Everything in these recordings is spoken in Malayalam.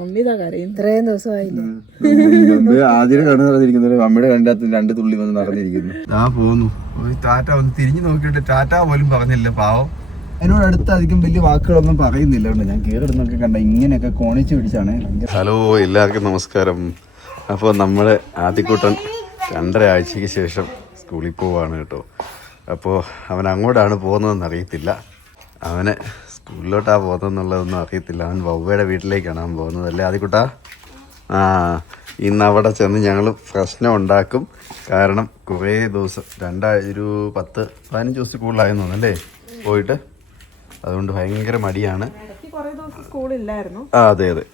ഇത്രയും ദിവസമായില്ലേ ആദ്യം കണ്ണു നടന്നിരിക്കുന്നത് അമ്മയുടെ കണ്ടകത്ത് 2 തുള്ളി വന്ന് നടന്നിരിക്കുന്നു. ഞാൻ പോന്നു ടാറ്റ ഒന്ന് തിരിഞ്ഞു നോക്കിയിട്ട് ടാറ്റ പോലും പറഞ്ഞില്ല പാവം. അതിനോട് അടുത്ത് അധികം വലിയ വാക്കുകളൊന്നും പറയുന്നില്ല. ഞാൻ കയറിടുന്നൊക്കെ കണ്ട ഇങ്ങനെയൊക്കെ കോണിച്ച് പിടിച്ചാണ്. ഹലോ, എല്ലാവർക്കും നമസ്കാരം. അപ്പോൾ നമ്മുടെ ആദ്യക്കൂട്ടൻ 2.5 ആഴ്ചയ്ക്ക് ശേഷം സ്കൂളിൽ പോവാണ് കേട്ടോ. അപ്പോൾ അവൻ അങ്ങോട്ടാണ് പോകുന്നതെന്ന് അറിയത്തില്ല. അവന് സ്കൂളിലോട്ടാണ് പോകുന്നതെന്നുള്ളതൊന്നും അറിയത്തില്ല. അവൻ വവ്വയുടെ വീട്ടിലേക്കാണ് അവൻ പോകുന്നത്, അല്ലേ ആദ്യക്കൂട്ടാ? ഇന്ന് അവിടെ ചെന്ന് ഞങ്ങൾ പ്രശ്നം ഉണ്ടാക്കും. കാരണം കുറേ ദിവസം 10-15 ദിവസം സ്കൂളിലായിരുന്നു അല്ലേ പോയിട്ട്. അതുകൊണ്ട് ഭയങ്കര മടിയാണ്. അതെ അതെ,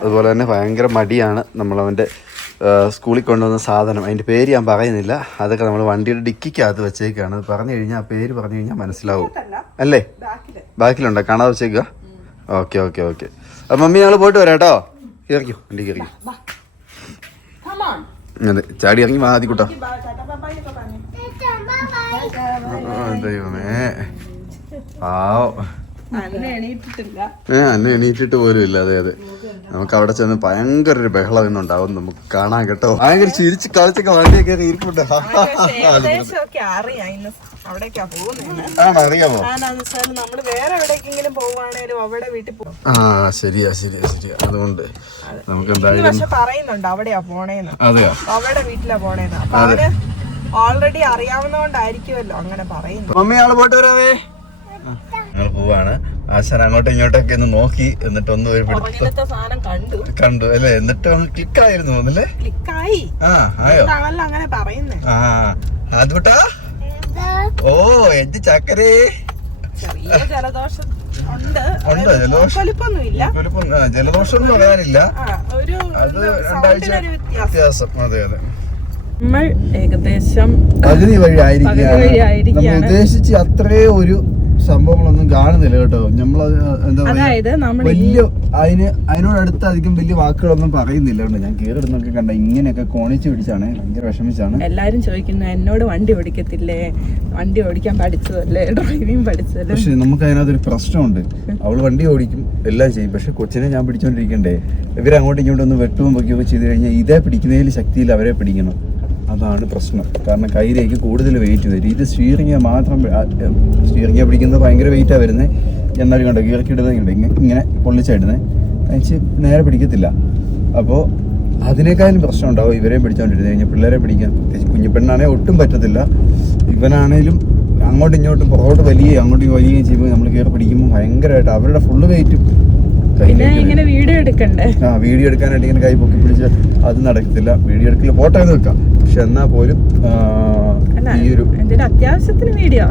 അതുപോലെ തന്നെ ഭയങ്കര മടിയാണ്. നമ്മളവൻ്റെ സ്കൂളിൽ കൊണ്ടുവന്ന സാധനം, അതിൻ്റെ പേര് ഞാൻ പറയുന്നില്ല, അതൊക്കെ നമ്മൾ വണ്ടിയുടെ ഡിക്കിക്കകത്ത് വെച്ചേക്കാണ്. അത് പറഞ്ഞു കഴിഞ്ഞാൽ, ആ പേര് പറഞ്ഞു കഴിഞ്ഞാൽ മനസ്സിലാവും അല്ലേ? ബാക്കിലുണ്ടോ? കാണാതെ വെച്ചേക്കുക. Okay okay okay. അപ്പം മമ്മി ഞങ്ങൾ പോയിട്ട് വരാം കേട്ടോ. ഇറങ്ങിയോ, വണ്ടിക്ക് ഇറങ്ങി. അതെ, ചാടി ഇറങ്ങി ആദ്യക്കൂട്ടാ. ദൈവമേ പാവം, അന്നെ എണീറ്റിട്ട് പോലും ഇല്ല. അതെ അതെ, നമുക്ക് അവിടെ ചെന്ന് ഭയങ്കര ഒരു ബഹളം ഇന്നുണ്ടാവും, നമുക്ക് കാണാൻ കേട്ടോ. ഭയങ്കര ചിരിച്ച് കളിച്ചൊക്കെ വണ്ടിയൊക്കെ ഇരിപ്പുണ്ട്. അറിയാമോ? ശരിയാ ശരിയാ ശരിയാ. അതുകൊണ്ട് നമുക്ക് എന്തായാലും പറയുന്നുണ്ട് അവിടെയാ പോണേന്ന്. അതെയോ? അവിടെ വീട്ടിലാ പോണേന്ന്. അപ്പൊ അവന് ഓൾറെഡി അറിയാവുന്നോണ്ടായിരിക്കുമല്ലോ അങ്ങനെ പറയുന്നു. മമ്മി ഞങ്ങള് പോയിട്ട് വരാവേ. ഞങ്ങൾ പോവാണ്. ആശാൻ അങ്ങോട്ടും ഇങ്ങോട്ടൊക്കെ ഒന്ന് നോക്കി, എന്നിട്ടൊന്നും ഒരു സാധനം കണ്ടു അല്ലേ? എന്നിട്ട് ക്ലിക്കായിരുന്നു തോന്നല്ലേ? ക്ലിക്കായി. ആയോ? അങ്ങനെ പറയുന്നേ. അതുട്ടാ, ഓ എന്ത് ചക്കരേ. ചെറിയ ജലദോഷം ഉണ്ട്. ജലദോഷം ഒന്നും വരാനില്ല. അത് 2 ആഴ്ച വ്യത്യാസം. അതെ അതെ, നമ്മൾ ഏകദേശം പകുതി വഴി ആയിരിക്കും. നമ്മൾ ഉദ്ദേശിച്ച് അത്രേ ഒരു സംഭവങ്ങളൊന്നും കാണുന്നില്ല കേട്ടോ. നമ്മളത് എന്താ പറയാ, വലിയ അതിനോടടുത്ത് അധികം വലിയ വാക്കുകളൊന്നും പറയുന്നില്ല കേട്ടോ. ഞാൻ കയറിടുന്നൊക്കെ കണ്ട ഇങ്ങനെയൊക്കെ കോണിച്ച് പിടിച്ചാണ്, ഭയങ്കര വിഷമിച്ചാണ്. എല്ലാരും ചോദിക്കുന്നു എന്നോട് വണ്ടി ഓടിക്കത്തില്ലേ, വണ്ടി ഓടിക്കാൻ പഠിച്ചതല്ലേ, ഡ്രൈവിംഗ് പഠിച്ചതല്ലേ. പക്ഷെ നമുക്ക് അതിനകത്തൊരു പ്രശ്നമുണ്ട്. അവള് വണ്ടി ഓടിക്കും, എല്ലാം ചെയ്യും. പക്ഷെ കൊച്ചിനെ ഞാൻ പിടിച്ചോണ്ടിരിക്കണ്ടേ? ഇവരങ്ങോട്ടും ഇങ്ങോട്ടും ഒന്ന് വെട്ടുകയും പൊക്കുകയൊക്കെ ചെയ്ത് കഴിഞ്ഞാൽ ഇതേ പിടിക്കുന്നതിൽ ശക്തിയിൽ അവരെ പിടിക്കണം. അതാണ് പ്രശ്നം. കാരണം കയ്യിലേക്ക് കൂടുതൽ വെയിറ്റ് വരും. ഇത് സ്റ്റീറിംഗ് മാത്രം, സ്റ്റീറിംഗ് പിടിക്കുന്നത് ഭയങ്കര വെയിറ്റാണ് വരുന്നത്. എന്നാലും കണ്ടോ ഇറക്കിയിടുന്നത് ഇങ്ങനെ പൊള്ളിച്ചിടുന്നത്, അതിച്ച് നേരെ പിടിക്കത്തില്ല. അപ്പോൾ അതിനേക്കാളും പ്രശ്നം ഉണ്ടാവും ഇവരെയും പിടിച്ചോണ്ടിരുന്ന് കഴിഞ്ഞാൽ. പിള്ളേരെ പിടിക്കാൻ, കുഞ്ഞു പെണ്ണാണെങ്കിൽ ഒട്ടും പറ്റത്തില്ല. ഇവനാണേലും അങ്ങോട്ടും ഇങ്ങോട്ടും പുറകോട്ട് വലിയുകയും അങ്ങോട്ടും വലിയുകയും ചെയ്യുമ്പോൾ നമ്മൾ കയറി പിടിക്കുമ്പോൾ ഭയങ്കരമായിട്ട് അവരുടെ ഫുള്ള് വെയിറ്റും വീഡിയോ എടുക്കാനായിട്ട് ഇങ്ങനെ കൈ പൊക്കി പിടിച്ച് അത് നടക്കത്തില്ല. വീഡിയോ എടുക്കില്ല, ഫോട്ടോ ഒക്കെ വെക്കാം. പക്ഷെ എന്നാ പോലും ഈ ഒരു അത്യാവശ്യത്തിന് വീഡിയോ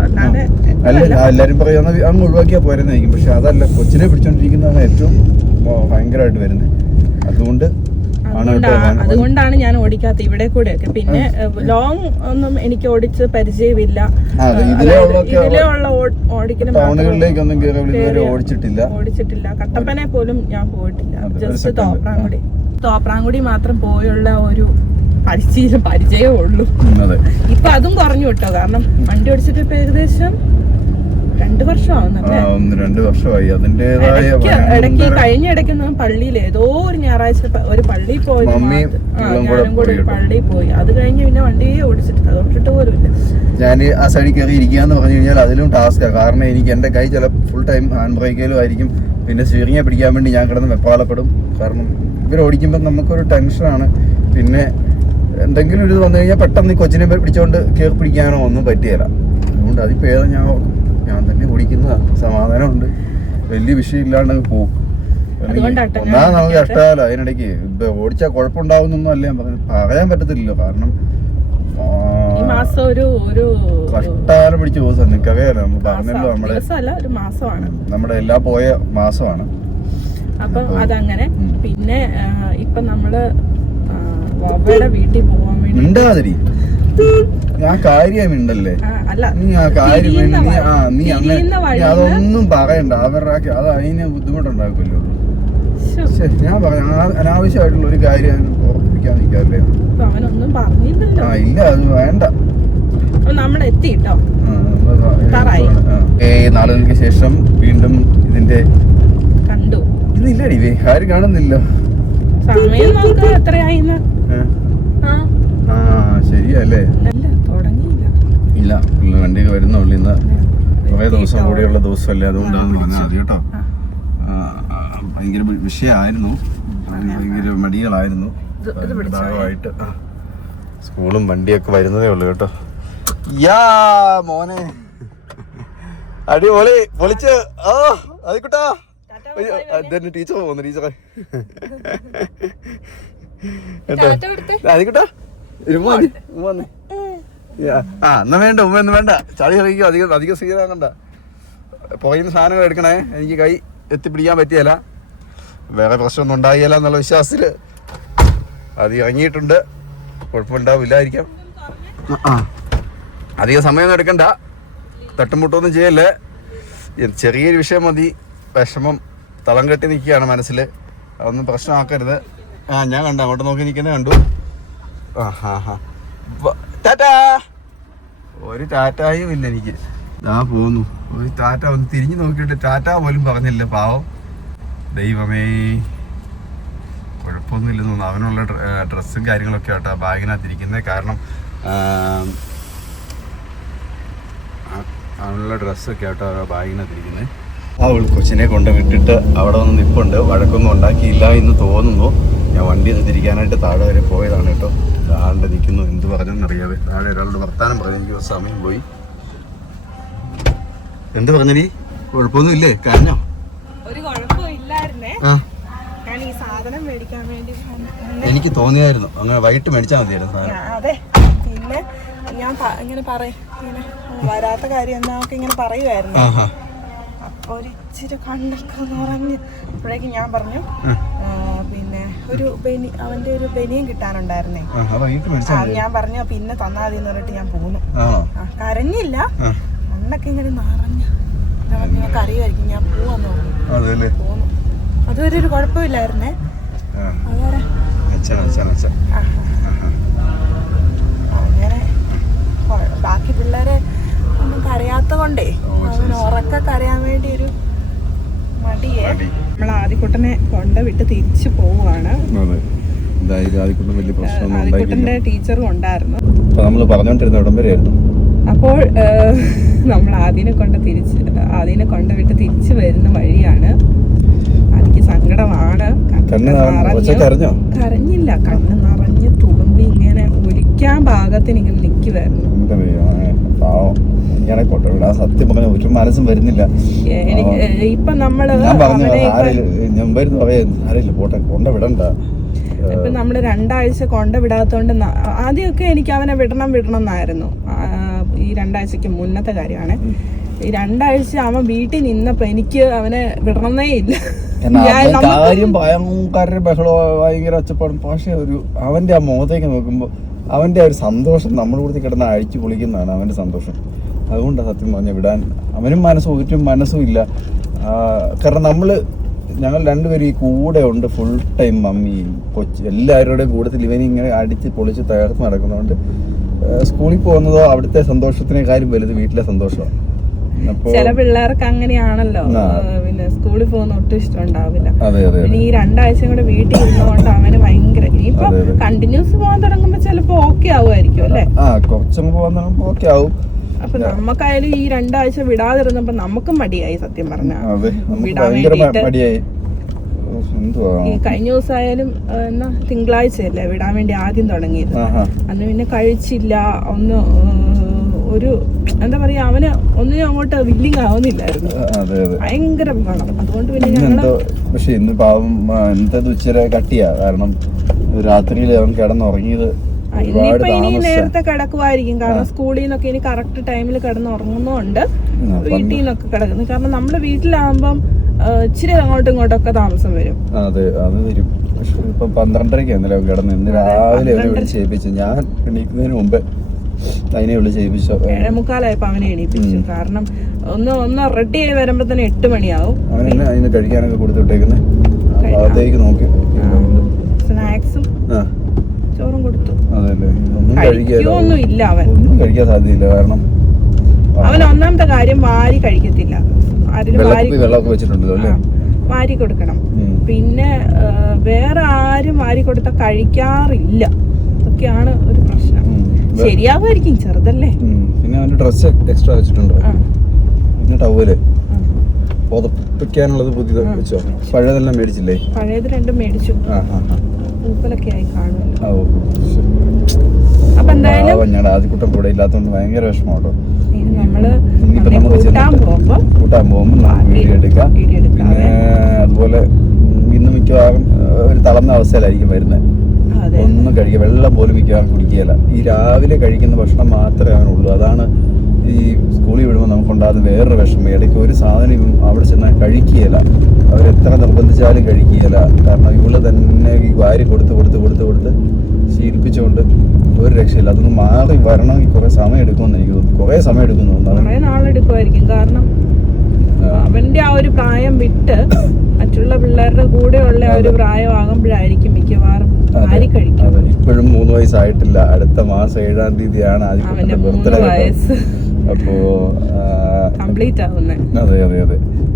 അല്ല, എല്ലാരും പറയുന്ന അങ്ങ് ഒഴിവാക്കിയാൽ പോരെന്നായിരിക്കും. പക്ഷെ അതല്ല, കൊച്ചിനെ പിടിച്ചോണ്ടിരിക്കുന്നതാണ് ഏറ്റവും ഭയങ്കരമായിട്ട് വരുന്നത്. അതുകൊണ്ടാണ് ഞാൻ ഓടിക്കാത്ത ഇവിടെ കൂടെ ഒക്കെ. പിന്നെ ലോങ് ഒന്നും എനിക്ക് ഓടിച്ച് പരിചയമില്ല. ഓടിച്ചിട്ടില്ല. കട്ടപ്പനെ പോലും ഞാൻ പോയിട്ടില്ല. ജസ്റ്റ് തോപ്രാങ്കുടി മാത്രം പോയുള്ള ഒരു പരിചയമേ ഉള്ളൂ. ഇപ്പൊ അതും കുറഞ്ഞു കേട്ടോ. കാരണം വണ്ടി ഓടിച്ചിട്ട് ഇപ്പൊ ഏകദേശം 2 വർഷമാവുന്നല്ലേ? 2 വർഷമായി. അതിന്റേതായ ഇടയ്ക്ക് കഴിഞ്ഞ ഇടയ്ക്ക് പള്ളിയിൽ ഏതോ ഒരു ഞായറാഴ്ച ഒരു പള്ളിയിൽ പോയി, ഞാനും കൂടെ ഒരു പള്ളിയിൽ പോയി. അത് കഴിഞ്ഞ് പിന്നെ വണ്ടിയെ ഓടിച്ചിട്ട് ഓടിച്ചിട്ട് പോലും ഇല്ല. ഞാൻ ആ സൈഡിൽ കയറി ഇരിക്കാന്ന് പറഞ്ഞു കഴിഞ്ഞാൽ അതിലും ടാസ്ക്കാണ്. കാരണം എനിക്ക് എൻ്റെ കൈ ചില ഫുൾ ടൈം ഹാൻഡ് ബ്രേക്കിലും ആയിരിക്കും. പിന്നെ സ്റ്റിയറിംഗ് പിടിക്കാൻ വേണ്ടി ഞാൻ കിടന്ന് വെപ്പാലപ്പെടും. കാരണം ഇവർ ഓടിക്കുമ്പോൾ നമുക്കൊരു ടെൻഷനാണ്. പിന്നെ എന്തെങ്കിലും ഒരു വന്നു കഴിഞ്ഞാൽ പെട്ടെന്ന് ഈ കൊച്ചിനെ പിടിച്ചുകൊണ്ട് കയറി പിടിക്കാനോ ഒന്നും പറ്റിയല്ല. അതുകൊണ്ട് അതിപ്പോൾ ഏതാ ഞാൻ തന്നെ ഓടിക്കുന്ന സമാധാനമുണ്ട്. വലിയ വിഷയം ഇല്ലാണ്ട് പോകും. ഒന്നാമത് നമുക്ക് കഷ്ടകാലം. അതിനിടയ്ക്ക് ഓടിച്ചാൽ കുഴപ്പമുണ്ടാവുന്നൊന്നും അല്ല ഞാൻ പറയാൻ പറ്റത്തില്ലല്ലോ. കാരണം കഷ്ടകാലം പിടിച്ച് പോകും. നിനക്കറിയാലോ, നമ്മൾ പറഞ്ഞല്ലോ, നമ്മുടെ എല്ലാം പോയ മാസമാണ്. അപ്പൊ അതങ്ങനെ. പിന്നെ ഇപ്പൊ നമ്മള് വവ്വയുടെ വീട്ടിൽ പോവാൻ വേണ്ടി മിണ്ടാതിരി. ഞാൻ കാര്യമിണ്ടല്ലേ, നീ ആ കാര്യം നീ അങ്ങനെ അതൊന്നും പറയണ്ട. അവരുടെ അത് അതിന് ബുദ്ധിമുട്ടുണ്ടാക്കുമല്ലോ. ഞാൻ പറഞ്ഞു അനാവശ്യമായിട്ടുള്ള ഒരു കാര്യം ഉറപ്പിക്കാൻ നിൽക്കാറില്ലേ. ഇല്ല, അത് വേണ്ട. നാളുകൾക്ക് ശേഷം വീണ്ടും ഇതിന്റെ ഇന്നില്ലടി ആരും കാണുന്നില്ല. സമയം നോക്ക് എത്രയായിന്ന്. ശരിയല്ലേ? അല്ല തുടങ്ങിയില്ല. ഇല്ല, വണ്ടിയൊക്കെ വരുന്നുള്ളൂ. ഇന്ന് കുറേ ദിവസം കൂടെയുള്ള ദിവസമല്ലേ, അതുകൊണ്ടാന്ന് പറഞ്ഞാൽ മതി കേട്ടോ. ഭയങ്കര വിഷയമായിരുന്നു, ഭയങ്കര മടികളായിരുന്നു. ഭാഗമായിട്ട് സ്കൂളും വണ്ടിയൊക്കെ വരുന്നതേ ഉള്ളു കേട്ടോ. യാ മോനെ അടിപൊളി പൊളിച്ച്. ആ അതിക്കോട്ടാ ടീച്ചർ പോകുന്നു. ടീച്ചറെ അതിക്കോട്ടാ എന്നാ വേണ്ട ഉമ്മയൊന്നും വേണ്ട. ചളി കളിക്കോ, അധികം സീനാകണ്ട. പുറയുന്ന സാധനങ്ങൾ എടുക്കണേ, എനിക്ക് കൈ എത്തിപ്പിടിക്കാൻ പറ്റിയല്ല. വേറെ പ്രശ്നമൊന്നും ഉണ്ടാകില്ല എന്നുള്ള വിശ്വാസത്തില് അത് ഇറങ്ങിയിട്ടുണ്ട്. കുഴപ്പമുണ്ടാവില്ലായിരിക്കാം. അധികം സമയമൊന്നും എടുക്കണ്ട, തട്ടുമുട്ടൊന്നും ചെയ്യല്ലേ. ചെറിയൊരു വിഷയം മതി. വിഷമം തളം കെട്ടി നിൽക്കുകയാണ് മനസ്സിൽ, അതൊന്നും പ്രശ്നമാക്കരുത്. ഞാൻ കണ്ടു, അങ്ങോട്ട് നോക്കി നിൽക്കുന്നത് കണ്ടു. ടാറ്റാ. ഒരു ടാറ്റായും ഇല്ല എനിക്ക്. പോന്നു. ഒരു ടാറ്റ ഒന്ന് തിരിഞ്ഞു നോക്കിയിട്ട് ടാറ്റ പോലും പറഞ്ഞില്ല പാവം. ദൈവമേ, കുഴപ്പമൊന്നുമില്ലെന്ന് തോന്നുന്നു. അവനുള്ള ഡ്രസ്സും കാര്യങ്ങളൊക്കെ ആട്ടോ ബാഗിനകത്തിരിക്കുന്നത്. കാരണം അവനുള്ള ഡ്രസ്സൊക്കെ ആട്ടോ ബാഗിനകത്തിരിക്കുന്നത്. അവൾ കൊച്ചിനെ കൊണ്ട് വിട്ടിട്ട് അവിടെ വന്ന് നിൽപ്പുണ്ട്. വഴക്കൊന്നും ഉണ്ടാക്കിയില്ല എന്ന് തോന്നുന്നു. ഞാൻ വണ്ടി ഒന്ന് തിരിക്കാനായിട്ട് താഴെ വരെ പോയതാണ് കേട്ടോ. താഴെ നിൽക്കുന്നു, എന്ത് പറഞ്ഞെന്നറിയാതെ. താഴെ ഒരാളുടെ വർത്താനം പറഞ്ഞു, എനിക്ക് സമയം പോയി. എന്ത് പറഞ്ഞീ? കുഴപ്പമൊന്നും ഇല്ലേ? കരഞ്ഞോ? ഒരു കുഴപ്പമില്ലായിരുന്നേ. ഞാൻ ഈ സാധനം മേടിക്കാൻ വേണ്ടി എനിക്ക് തോന്നിയായിരുന്നു അങ്ങനെ വൈകിട്ട് മേടിച്ചാൽ മതിയായിരുന്നു. അതെ, പിന്നെ ഞാൻ ഇങ്ങനെ ഇങ്ങനെ വരാത്ത കാര്യം എന്നൊക്കെ ഇങ്ങനെ പറയുമായിരുന്നു. അപ്പൊ ഒരു ഇച്ചിരി കണ്ടൊക്കെ നിറഞ്ഞ് അപ്പോഴേക്കും ഞാൻ പറഞ്ഞു പിന്നെ അവന്റെ ഒരു ബനിയൻ കിട്ടാനുണ്ടായിരുന്നേ. ഞാൻ പറഞ്ഞു പിന്നെ തന്നാ മതി എന്ന് പറഞ്ഞിട്ട് ഞാൻ പോന്നു. കരഞ്ഞില്ല, കണ്ണൊക്കെ ഇങ്ങനെ നിറഞ്ഞു. നിങ്ങൾക്ക് അറിയുമായിരിക്കും ഞാൻ പോവാന്ന് പറഞ്ഞു. പോന്നു. അതുവരെ ഒരു കുഴപ്പമില്ലായിരുന്നേ. അതുവരെ അങ്ങനെ ബാക്കി പിള്ളേരെ ഒന്നും കരയാത്ത കൊണ്ടേ അവന് ഉറക്ക കരയാൻ വേണ്ടി ഒരു മടിയേ. നമ്മൾ ആദിക്കുട്ടനെ കൊണ്ടുവിട്ട് തിരിച്ചു പോവുകയാണ്. ആദിക്കുട്ടന്റെ ടീച്ചറും ഉണ്ടായിരുന്നു. അപ്പോൾ നമ്മൾ ആദിനെ കൊണ്ടുവിട്ട് തിരിച്ചു വരുന്ന വഴിയാണ്. അതിക്ക് സങ്കടമാണ്. കരഞ്ഞില്ല, കണ്ണ് നിറഞ്ഞ് തുളുമ്പി ഇങ്ങനെ ഒലിക്കാൻ പാകത്തിന് ഇങ്ങനെ നിൽക്കുവായിരുന്നു. സത്യം പറഞ്ഞ ഒരു മനസ്സും വരുന്നില്ല. ഇപ്പൊ നമ്മള് ഇപ്പൊ നമ്മള് 2 ആഴ്ച കൊണ്ടുവിടാത്തോണ്ട് ആദ്യമൊക്കെ എനിക്ക് അവനെ വിടണം എന്നായിരുന്നു. ഈ 2 ആഴ്ചക്ക് മുന്നത്തെ കാര്യമാണ്. ഈ 2 ആഴ്ച അവൻ വീട്ടിൽ നിന്നപ്പോ എനിക്ക് അവനെ വിടണമെന്നേ ഇല്ല. കാര്യം ഭയങ്കര ബഹളോ ഭയങ്കര ഒച്ചപ്പാടും. പക്ഷെ അവന്റെ ആ മുഖത്തേക്ക് നോക്കുമ്പോ അവന്റെ ഒരു സന്തോഷം നമ്മുടെ കൂടെ കിടന്ന് അഴിച്ചു പൊളിക്കുന്നതാണ് അവന്റെ സന്തോഷം. അതുകൊണ്ടാണ് സത്യം പറഞ്ഞ വിടാൻ അവനും മനസ്സും ഇല്ല. കാരണം ഞങ്ങൾ രണ്ടുപേരും ഈ കൂടെ ഉണ്ട് ഫുൾ ടൈം. മമ്മി കൊച്ചു എല്ലാവരുടെയും കൂട്ടത്തിൽ ഇവനിങ്ങനെ അടിച്ച് പൊളിച്ച് തകർത്ത് നടക്കുന്നതുകൊണ്ട് സ്കൂളിൽ പോകുന്നതോ അവിടുത്തെ സന്തോഷത്തിനേക്കാളും വലുത് വീട്ടിലെ സന്തോഷമാണ്. ചില പിള്ളേർക്ക് അങ്ങനെയാണല്ലോ, പിന്നെ സ്കൂളിൽ പോകുന്ന ഒട്ടും ഇഷ്ടം ഉണ്ടാവില്ല. പിന്നെ ഈ 2 ആഴ്ച കൂടെ വീട്ടിൽ ഇരുന്നതുകൊണ്ട് അവന് ഭയങ്കര. ഇനിയിപ്പൊ കണ്ടിന്യൂസ് പോകാൻ തുടങ്ങുമ്പോ ചിലപ്പോ ഓക്കെ ആവുമായിരിക്കും അല്ലെ? കുറച്ചും പോകാൻ തുടങ്ങുമ്പോ ഓക്കെ ആവും. അപ്പൊ നമ്മക്കായാലും ഈ 2 ആഴ്ച വിടാതിരുന്നപ്പോ നമുക്കും മടിയായി സത്യം പറഞ്ഞാ. വിടാൻ വേണ്ടിട്ട് ഈ കഴിഞ്ഞ ദിവസമായാലും എന്നാ തിങ്കളാഴ്ചയല്ലേ വിടാൻ വേണ്ടി ആദ്യം തുടങ്ങിയത്. അന്ന് പിന്നെ കഴിച്ചില്ല, ഒരു എന്താ പറയാ, അവന് ഒന്നിനും അങ്ങോട്ട് വില്ലിങ് ആവുന്നില്ലായിരുന്നു. ഭയങ്കര ബഹളം. അതുകൊണ്ട് പിന്നെ ഞങ്ങള് പക്ഷെ ഇന്ന് പാവം എന്തത് ഉച്ചരെ കട്ടിയാ. കാരണം രാത്രിയിൽ അവൻ കിടന്നുറങ്ങിയത്. ഇനിയിപ്പൊ ഇനി നേരത്തെ കിടക്കുമായിരിക്കും. കാരണം സ്കൂളിൽ നിന്നൊക്കെ ഇനി കറക്റ്റ് ടൈമിൽ കിടന്നുറങ്ങുന്നോണ്ട് വീട്ടിൽ നിന്നൊക്കെ കിടക്കുന്നു. കാരണം നമ്മള് വീട്ടിലാവുമ്പം ഇച്ചിരി അങ്ങോട്ടും ഇങ്ങോട്ടൊക്കെ താമസം വരും. അതെ, അത് വരും. പക്ഷെ ഇപ്പൊ 12:30 എന്നല്ലോ കിടന്ന്. ഇന്ന് രാവിലെ വിളിച്ചേൽപ്പിച്ചു. ഞാൻ എണീക്കുന്നതിന് മുമ്പേ അതിനെ വിളിച്ചേൽപ്പിച്ചു. 7:45 അവനെ എണീപ്പിച്ചു. കാരണം ഒന്ന് റെഡി ആയി വരുമ്പോ തന്നെ 8 മണിയാവും. അതിന് കഴിക്കാനൊക്കെ കൊടുത്തിട്ടേക്കുന്നത് അകത്തേക്ക് നോക്കി സ്നാക്സും ചോറും കൊടുത്തു. അതല്ലേ, ഒന്നും ഇല്ല. ഒന്നും കഴിക്കാൻ സാധ്യതയില്ല. കാരണം അവൻ ഒന്നാമത്തെ കാര്യം വാരി കഴിക്കത്തില്ല. വെള്ളമൊക്കെ വെച്ചിട്ടുണ്ടല്ലോ അല്ലേ? വാരി കൊടുക്കണം. പിന്നെ വേറെ ആരും വാരി കൊടുത്താൽ കഴിക്കാറില്ല. അതൊക്കെയാണ് ഒരു പ്രശ്നം. ശരിയാവുമായിരിക്കും, ചെറുതല്ലേ. പിന്നെ അവന്റെ ഡ്രസ് എക്സ്ട്രാ വെച്ചിട്ടുണ്ട്. പിന്നെ ടവല് പുതപ്പിക്കാനുള്ളത് പുതിയത് വെച്ചോ? പഴയതെല്ലാം മേടിച്ചില്ലേ? പഴയത് രണ്ടും മേടിച്ചു. പൂപ്പലൊക്കെ ആയി കാണുമല്ലോ. അപ്പൊ എന്തായാലും ഞങ്ങളുടെ ആദ്യക്കൂട്ടം കൂടെ ഇല്ലാത്തതുകൊണ്ട് ഭയങ്കര വിഷമമാട്ടോ. നമ്മള് കൂട്ടാൻ പോകുമ്പോ വീഡിയോ എടുക്കാം. പിന്നെ അതുപോലെ ഇന്ന് മിക്കവാറും ഒരു തളർന്ന അവസ്ഥയിലായിരിക്കും വരുന്നത്. ഒന്നും കഴിക്കുക, വെള്ളം പോലും മിക്കവാറും കുടിക്കുകയില്ല. ഈ രാവിലെ കഴിക്കുന്ന ഭക്ഷണം മാത്രമേ അവനുള്ളൂ. അതാണ് ഈ സ്കൂളിൽ വിടുമ്പോൾ നമുക്കുണ്ടാകുന്ന വേറൊരു വിഷമം. ഇടയ്ക്ക് ഒരു സാധനം അവിടെ ചെന്നാൽ കഴിക്കുകയില്ല. അവരെത്ര നിർബന്ധിച്ചാലും കഴിക്കുകയില്ല. കാരണം ഇവള് തന്നെ ഈ വാരി കൊടുത്ത് ശീലിപ്പിച്ചുകൊണ്ട് ഒരു രക്ഷയില്ല. അതൊന്ന് മാറി വരണമെങ്കിൽ കുറെ സമയം എടുക്കുമെന്ന് എനിക്ക് തോന്നുന്നു. കുറെ സമയം എടുക്കുന്നു, കുറെ നാളെടുക്കുമായിരിക്കും. കാരണം അവന്റെ ആ ഒരു പ്രായം വിട്ട് മറ്റുള്ള പിള്ളേരുടെ കൂടെയുള്ള ആ ഒരു പ്രായമാകുമ്പോഴായിരിക്കും മിക്കവാറും ആരി കഴിക്കും. ഇപ്പോഴും 3 വയസ്സായിട്ടില്ല. അടുത്ത മാസം 7-ം തീയതിയാണ് ആദ്യത്തെ ബർത്ത്ഡേ. അപ്പോ കംപ്ലീറ്റ് ആവുന്നത്. അതെ.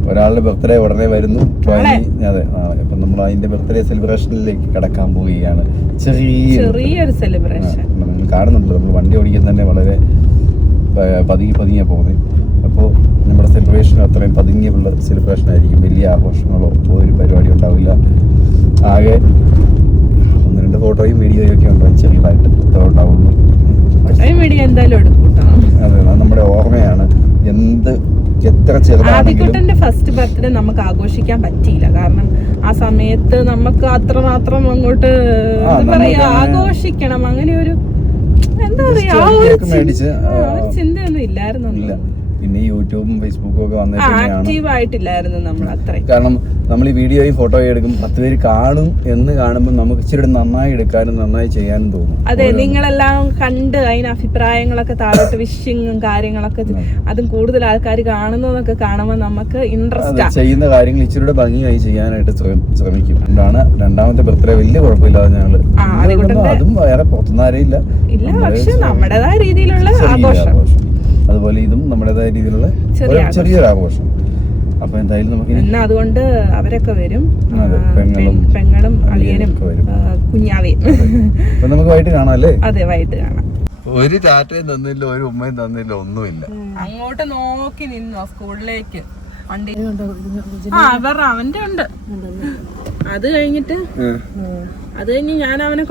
ഒരാളുടെ ബർത്ത്ഡേ ഉടനെ വരുന്നു. അതെ, അപ്പൊ നമ്മൾ അതിന്റെ ബർത്ത്ഡേ സെലിബ്രേഷനിലേക്ക് കടക്കാൻ പോവുകയാണ്. ചെറിയൊരു സെലിബ്രേഷൻ നിങ്ങൾ കാണുന്നുണ്ട്. നമ്മൾ വണ്ടി ഓടിക്കാൻ തന്നെ വളരെ പതുങ്ങിയ പോകുന്നത്. അപ്പോൾ നമ്മുടെ സെലിബ്രേഷൻ അത്രയും പതുങ്ങിയുള്ള സെലിബ്രേഷൻ ആയിരിക്കും. വലിയ ആഘോഷങ്ങളോ ഒരു പരിപാടി ഉണ്ടാവില്ല. ആകെ 1-2 ഫോട്ടോയും വീഡിയോയും ഒക്കെ ഉണ്ടാവും. ചെറിയതായിട്ട് ഉണ്ടാവുള്ളൂ. വീഡിയോ എന്തായാലും എടുക്കും. അതെ, നമ്മുടെ ഓർമ്മയാണ്. എത്ര ചെറുതാണെങ്കിലും ഫസ്റ്റ് ബർത്ത്ഡേ നമുക്ക് ആഘോഷിക്കാൻ പറ്റിയില്ല. കാരണം ആ സമയത്ത് നമുക്ക് അത്രമാത്രം അങ്ങോട്ട് ആഘോഷിക്കണം അങ്ങനെ ഒരു എന്താ പറയാ ചിന്തയൊന്നും ഇല്ലായിരുന്നു. പിന്നെ യൂട്യൂബും ഫേസ്ബുക്കും ഒക്കെ ആക്റ്റീവ് ആയിട്ടില്ലായിരുന്നു നമ്മൾ അത്രയും. കാരണം നമ്മൾ ഈ വീഡിയോയും ഫോട്ടോയും എടുക്കും, 10 പേര് കാണും എന്ന് കാണുമ്പോൾ നമുക്ക് ഇച്ചിരി നന്നായി എടുക്കാനും നന്നായി ചെയ്യാനും തോന്നും. അതെ, നിങ്ങളെല്ലാം കണ്ട് അതിന് അഭിപ്രായങ്ങളൊക്കെ താഴോട്ട് വിഷിങ്ങും കാര്യങ്ങളൊക്കെ അതും കൂടുതൽ ആൾക്കാർ കാണുന്നതൊക്കെ കാണുമ്പോൾ നമുക്ക് ഇൻട്രസ്റ്റ് ചെയ്യുന്ന കാര്യങ്ങൾ ഇച്ചിരി ഭംഗിയായി ചെയ്യാനായിട്ട് ശ്രമിക്കും. അതുകൊണ്ടാണ് രണ്ടാമത്തെ ബർത്ത്ഡേ വലിയ കുഴപ്പമില്ലാതെ ഞങ്ങള് അതും വേറെ പുറത്തുനിന്ന് ആരെയില്ല. പക്ഷെ നമ്മുടേതായ രീതിയിലുള്ള ആഘോഷം. അതുപോലെ ഇതും നമ്മുടേതായ രീതിയിലുള്ള ചെറിയൊരു ആഘോഷം. അപ്പൊ എന്തായാലും നമുക്ക് അതുകൊണ്ട് അവരൊക്കെ വരും. പെങ്ങളും അളിയനും കുഞ്ഞാവയും. നമുക്ക് വൈകിട്ട് കാണാം അല്ലേ? അതെ, വൈകിട്ട് കാണാം. ഒരു ടാറ്റയും തന്നില്ല, ഒരു ഉമ്മയും തന്നില്ല, ഒന്നുമില്ല. അങ്ങോട്ട് നോക്കി നിന്നോ സ്കൂളിലേക്ക് വണ്ടി. അവന്റെ ഉണ്ട്. അത് കഴിഞ്ഞ് ഞാൻ അവനെ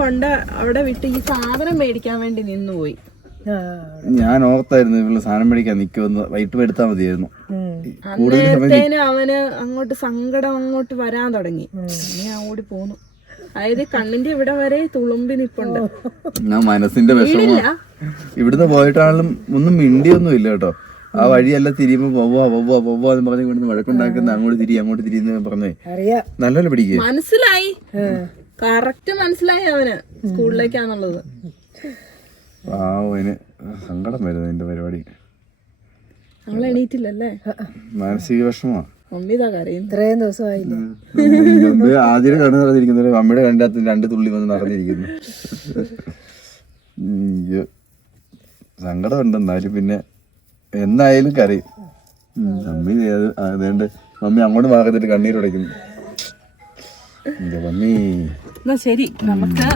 അവിടെ വിട്ട് ഈ സാധനം മേടിക്കാൻ വേണ്ടി നിന്നുപോയി. ഞാൻ ഓർത്തായിരുന്നു ഇവള് സാധനം മേടിക്കാൻ നിക്കുമെന്ന്. വൈകിട്ട് എടുത്താൽ മതിയായിരുന്നു. അന്നേരത്തേന് അവന് അങ്ങോട്ട് സങ്കടം അങ്ങോട്ട് വരാൻ തുടങ്ങി. ഞാൻ ഓടി പോന്നു. അതായത് കണ്ണിന്റെ ഇവിടെ വരെ തുളുമ്പി നിപ്പുണ്ട്. ഞാൻ മനസ്സിന്റെ വിഷമം. ഇവിടുന്ന് പോയിട്ടാണെങ്കിലും ഒന്നും മിണ്ടിയൊന്നും ഇല്ല കേട്ടോ. ആ വഴിയെല്ലാം തിരിയുമ്പോ വവ്വ എന്ന് പറഞ്ഞ് ഇവിടുന്ന് വഴക്കുണ്ടാക്കുന്ന അങ്ങോട്ട് തിരിയെന്ന് പറഞ്ഞേ നല്ലപോലെ പിടിക്കുക. മനസ്സിലായി, കറക്റ്റ് മനസ്സിലായി അവന് സ്കൂളിലേക്കാന്നുള്ളത്. അവന് സങ്കടം വരുന്നു എന്റെ പരിപാടി. എണീറ്റില്ലല്ലേ? മാനസിക വിഷമമാ. ഇത്രയും ദിവസമായില്ലേ ആദ്യം കണ്ണു നിറഞ്ഞിരിക്കുന്നത് അമ്മയുടെ കണ്ടകത്ത് 2 തുള്ളി വന്ന് നിറഞ്ഞിരിക്കുന്നു. സങ്കടം ഉണ്ട്. എന്നാലും പിന്നെ എന്നായാലും കരയും. മമ്മി അതേണ്ട മമ്മി അങ്ങോട്ട് മാറിയിട്ട് കണ്ണീരുടയ്ക്കുന്നു. മമ്മി ശരി, നമുക്ക്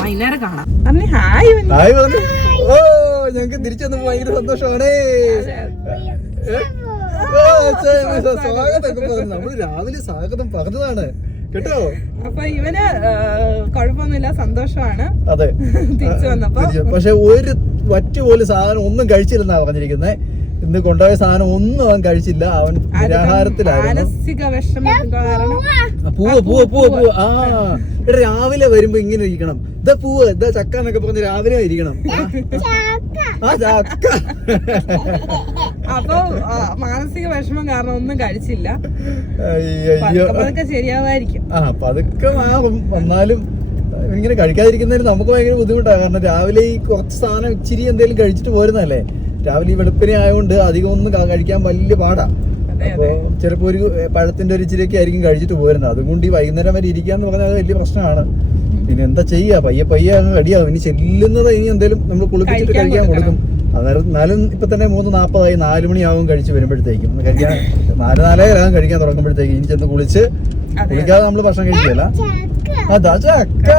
വൈകുന്നേരം കാണാം. ഹായ് പറഞ്ഞു. ഓ, ഞങ്ങക്ക് തിരിച്ചു വന്നപ്പോ ഭയങ്കര സന്തോഷമാണ്. സ്വാഗതം പറഞ്ഞു. നമ്മള് രാവിലെ സ്വാഗതം പറഞ്ഞതാണ് കേട്ടോ. അപ്പൊ ഇവന് കുഴപ്പമൊന്നുമില്ല, സന്തോഷമാണ്. അതെ, തിരിച്ചു വന്നപ്പോ. പക്ഷെ ഒരു വറ്റ് പോലും സാധനം ഒന്നും കഴിച്ചില്ലെന്നാ പറഞ്ഞിരിക്കുന്നത്. ഇന്ന് കൊണ്ടുപോയ സാധനം ഒന്നും അവൻ കഴിച്ചില്ല. അവൻ നിരാഹാരത്തിലായിരുന്നു. മാനസിക വിഷമം കാരണം. പൂവ് ആ രാവിലെ വരുമ്പോ ഇങ്ങനെ ഇരിക്കണം. ഇതാ പൂവ്, ഇതാ ചക്ക എന്നൊക്കെ പറഞ്ഞ് രാവിലെ ഇരിക്കണം. ആ ചക്ക. അപ്പൊ മാനസിക വിഷമം കാരണം ഒന്നും കഴിച്ചില്ല. പതുക്കെ ശരിയാവായിരിക്കും. പതുക്കെ മാറും. വന്നാലും ഇങ്ങനെ കഴിക്കാതിരിക്കുന്നതിന് നമുക്ക് ഭയങ്കര ബുദ്ധിമുട്ടാണ്. കാരണം രാവിലെ ഈ കുറച്ച് സാധനം ഇച്ചിരി എന്തെങ്കിലും കഴിച്ചിട്ട് പോരുന്നല്ലേ. രാവിലെ ഈ വെളുപ്പിനെ ആയതുകൊണ്ട് അധികം ഒന്നും കഴിക്കാൻ വലിയ പാടാ. അപ്പൊ ചിലപ്പോ ഒരു പഴത്തിന്റെ ഒരു ഇച്ചിരിയൊക്കെ ആയിരിക്കും കഴിച്ചിട്ട് പോരുന്നത്. അതുകൊണ്ട് ഈ വൈകുന്നേരം വരെ ഇരിക്കാന്ന് പറഞ്ഞാൽ അത് വലിയ പ്രശ്നമാണ്. പിന്നെ എന്താ ചെയ്യാ, പയ്യെ അങ്ങ് റെഡിയാകും. ഇനി ചെല്ലുന്നത് ഇനി എന്തെങ്കിലും നമ്മൾ കുളിപ്പിച്ചിട്ട് കഴിക്കാൻ കൊടുക്കും. അന്നേരം എന്നാലും ഇപ്പൊ തന്നെ 3:40 4 മണിയാവും കഴിച്ച് വരുമ്പോഴത്തേക്കും കഴിക്കാൻ 4:45 കഴിക്കാൻ തുടങ്ങുമ്പോഴത്തേക്കും ഇനി ചെന്ന് കുളിക്കാതെ നമ്മള് ഭക്ഷണം കഴിക്കില്ല. അതാ ചക്ക.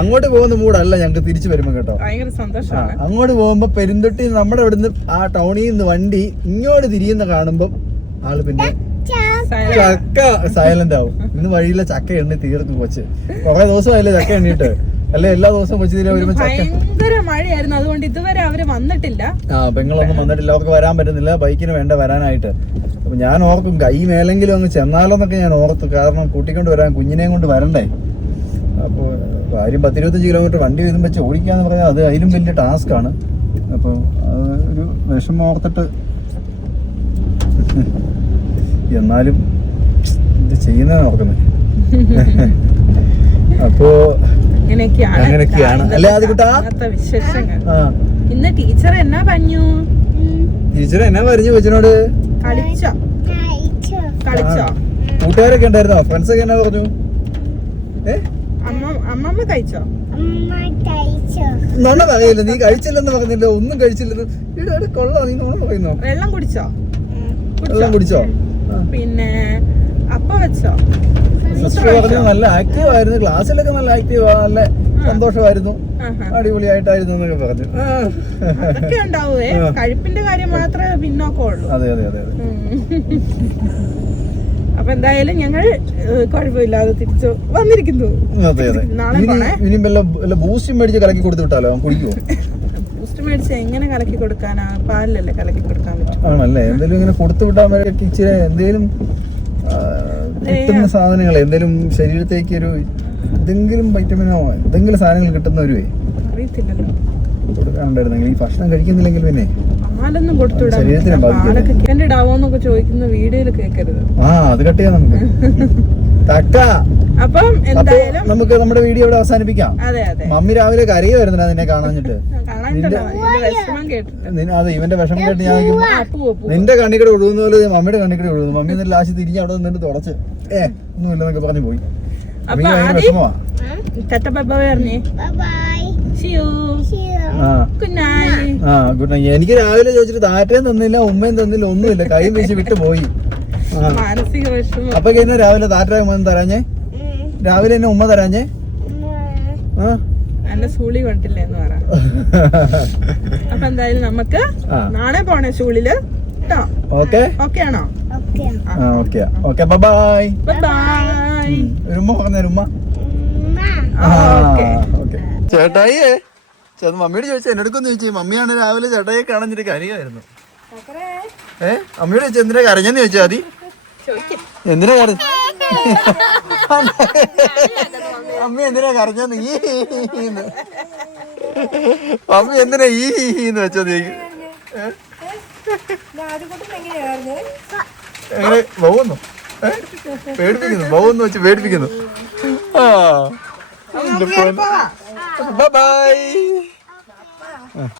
അങ്ങോട്ട് പോകുന്ന മൂടല്ല ഞങ്ങക്ക് തിരിച്ചു വരുമ്പോ കേട്ടോ. അങ്ങോട്ട് പോകുമ്പോ പെരുന്തൊട്ടി നമ്മുടെ ഇവിടുന്ന് ആ ടൗണിൽ നിന്ന് വണ്ടി ഇങ്ങോട്ട് തിരിയുന്ന കാണുമ്പോ ആള് പിന്നെ ചക്ക സൈലന്റ് ആവും. ഇന്ന് വഴിയിലെ ചക്ക എണ്ണി തീർന്നു കൊച്ച്. കുറെ ദിവസമായില്ലേ ചക്ക എണ്ണിട്ട്. അല്ലെ എല്ലാ ദിവസവും കൊച്ചു തീരെ വരുമ്പോ ഭയങ്കര മഴയായിരുന്നു, അതുകൊണ്ട് ഇതുവരെ അവര് വന്നിട്ടില്ല. പെങ്ങളൊന്നും വന്നിട്ടില്ല, അവർക്ക് വരാൻ പറ്റുന്നില്ല, ബൈക്കിന് വേണ്ട വരാനായിട്ട്. അപ്പൊ ഞാൻ ഓർക്കും കൈ മേലെങ്കിലും അങ്ങ് ചെന്നാലോന്നൊക്കെ ഞാൻ ഓർത്തു. കാരണം കൂട്ടിക്കൊണ്ട് വരാൻ കുഞ്ഞിനെയും കൊണ്ട് വരണ്ടേ. അപ്പോൾ കാര്യം 10-25 കിലോമീറ്റർ വണ്ടി വീതം വെച്ച് ഓടിക്കാന്ന് പറഞ്ഞാൽ അത് അതിലും വലിയ ടാസ്ക് ആണ്. അപ്പോൾ ഒരു വിഷമം ഓർത്തിട്ട് എന്നാലും ഇത് ചെയ്യുന്നതാണ് ഓർക്കുന്നത്. അപ്പോ അങ്ങനെയൊക്കെയാണ് അല്ലേ ആദ്യകുട്ടാ വിശേഷങ്ങൾ. ഇന്ന് ടീച്ചർ എന്നാ പറഞ്ഞു? ടീച്ചർ എന്നാ പറഞ്ഞു കൊച്ചിനോട്? കളിച്ചോ? കൂട്ടുകാരൊക്കെ ഉണ്ടായിരുന്നോ? ഫ്രണ്ട്സ് ഒക്കെ എന്നാ പറഞ്ഞു? അമ്മമ്മ കഴിച്ചോ? നോണ പറയല്ലോ, നീ കഴിച്ചില്ലെന്ന് പറഞ്ഞില്ല, ഒന്നും കഴിച്ചില്ലെന്ന്. ഇവിടെ കൊള്ളാം, നീ നോണ പറയുന്നോ? വെള്ളം കുടിച്ചോ? പിന്നെ അപ്പ വെച്ചോ? സിസ്റ്റർ പറഞ്ഞു നല്ല ആക്റ്റീവ് ആയിരുന്നു, ക്ലാസ്സിലൊക്കെ നല്ല ആക്റ്റീവ്, നല്ല സന്തോഷമായിരുന്നു, അടിപൊളിയായിട്ടായിരുന്നു എന്നൊക്കെ പറഞ്ഞു. അതൊക്കെ ഉണ്ടാവേ, കഴിപ്പിന്റെ കാര്യം മാത്രമേ പിന്നോക്കമുള്ളൂ. അതെ അതെ അതെ. അപ്പൊ എന്തായാലും ഞങ്ങൾ കുഴപ്പമില്ലാതെ തിരിച്ചു വന്നിരിക്കുന്നു. അതെ അതെ. ഇനി വല്ല ബൂസ്റ്റ് മേടിച്ച് കലക്കി കൊടുത്തു വിട്ടാലോ, കുടിക്കുവോ? ബൂസ്റ്റ് മേടിച്ച് എങ്ങനെ കലക്കി കൊടുക്കാനാ? പാലിലല്ലേ കലക്കി കൊടുക്കാൻ പറ്റും. ആണല്ലേ, എന്തെങ്കിലും ഇങ്ങനെ കൊടുത്തു വിട്ടാൽ ഇച്ചിരി എന്തെങ്കിലും കിട്ടുന്ന സാധനങ്ങൾ, എന്തെങ്കിലും ശരീരത്തേക്ക് ഒരു എന്തെങ്കിലും വൈറ്റമിനോ എന്തെങ്കിലും സാധനങ്ങൾ കിട്ടുന്ന ഒരു അറിയത്തില്ലല്ലോ കൊടുക്കാനുണ്ടായിരുന്നെങ്കിൽ. ഈ ഭക്ഷണം കഴിക്കുന്നില്ലെങ്കിൽ പിന്നെ പാലൊന്നും കൊടുത്തുവിടാൻ ഇടാവോന്നൊക്കെ ചോദിക്കുന്ന വീഡിയോയിൽ കേൾക്കരുത്. അത് കട്ട് ചെയ്യാം നമുക്ക്. അപ്പം എന്തായാലും നമുക്ക് നമ്മുടെ വീഡിയോ ഇവിടെ അവസാനിപ്പിക്കാം. അതെ അതെ. മമ്മി രാവിലെ കരയുമായിരുന്നു നിന്നെ കാണാഞ്ഞിട്ട്. അതെ, ഇവന്റെ വിഷമം കേട്ട് ഞാൻ നിന്റെ കണ്ണിക്കടെ ഒഴുകുന്ന പോലെ മമ്മിയുടെ കണ്ണിക്കടെ ഒഴുകുന്നു. മമ്മി എന്നിട്ട് ലാസ്റ്റ് തിരിഞ്ഞ് അവിടെ നിന്നിട്ട് തുടച്ച് ഒന്നുമില്ലെന്നൊക്കെ പറഞ്ഞു പോയി. വിഷമമാ. Good night. എനിക്ക് രാവിലെ ചോദിച്ചിട്ട് താറ്റയും തന്നില്ല, ഉമ്മയും തന്നില്ല, ഒന്നുമില്ല, കൈ വീശി വിട്ടു പോയി. അപ്പൊ കഴിഞ്ഞ രാവിലെ താറ്റ ഉമ്മ തരാഞ്ഞേ? രാവിലെ എന്നെ ഉമ്മ തരാഞ്ഞേ? സ്കൂളിൽ കൊണ്ടില്ലെന്ന് പറ. അപ്പൊ എന്തായാലും നമുക്ക് നാളെ പോണേ സ്കൂളില്. ഓക്കെ ഓക്കെ ആണോ? Okay bye bye. ഉമ്മ പറഞ്ഞ ഉമ്മ. ചേട്ടായിയേ മമ്മിയോട് ചോദിച്ചാ എന്നെടുക്കൊന്ന് ചോദിച്ചു. മമ്മിയാണ് രാവിലെ ചേട്ടായിയെ കാണാഞ്ഞിട്ട് കരയായിരുന്നു. അമ്മയോട് ചോദിച്ചാ എന്തിനാ കരഞ്ഞെന്ന് ചോദിച്ചാ മതി. എന്തിനാ കരഞ്ഞ? അമ്മ എന്തിനാ കരഞ്ഞെന്ന്? മമ്മി എന്തിനാ ഈന്ന് വെച്ചോ ചോദിക്കും. എങ്ങനെ ബൗന്നു പേടിപ്പിക്കുന്നു, ബൗന്ന് വെച്ച് പേടിപ്പിക്കുന്നു. ബൈ.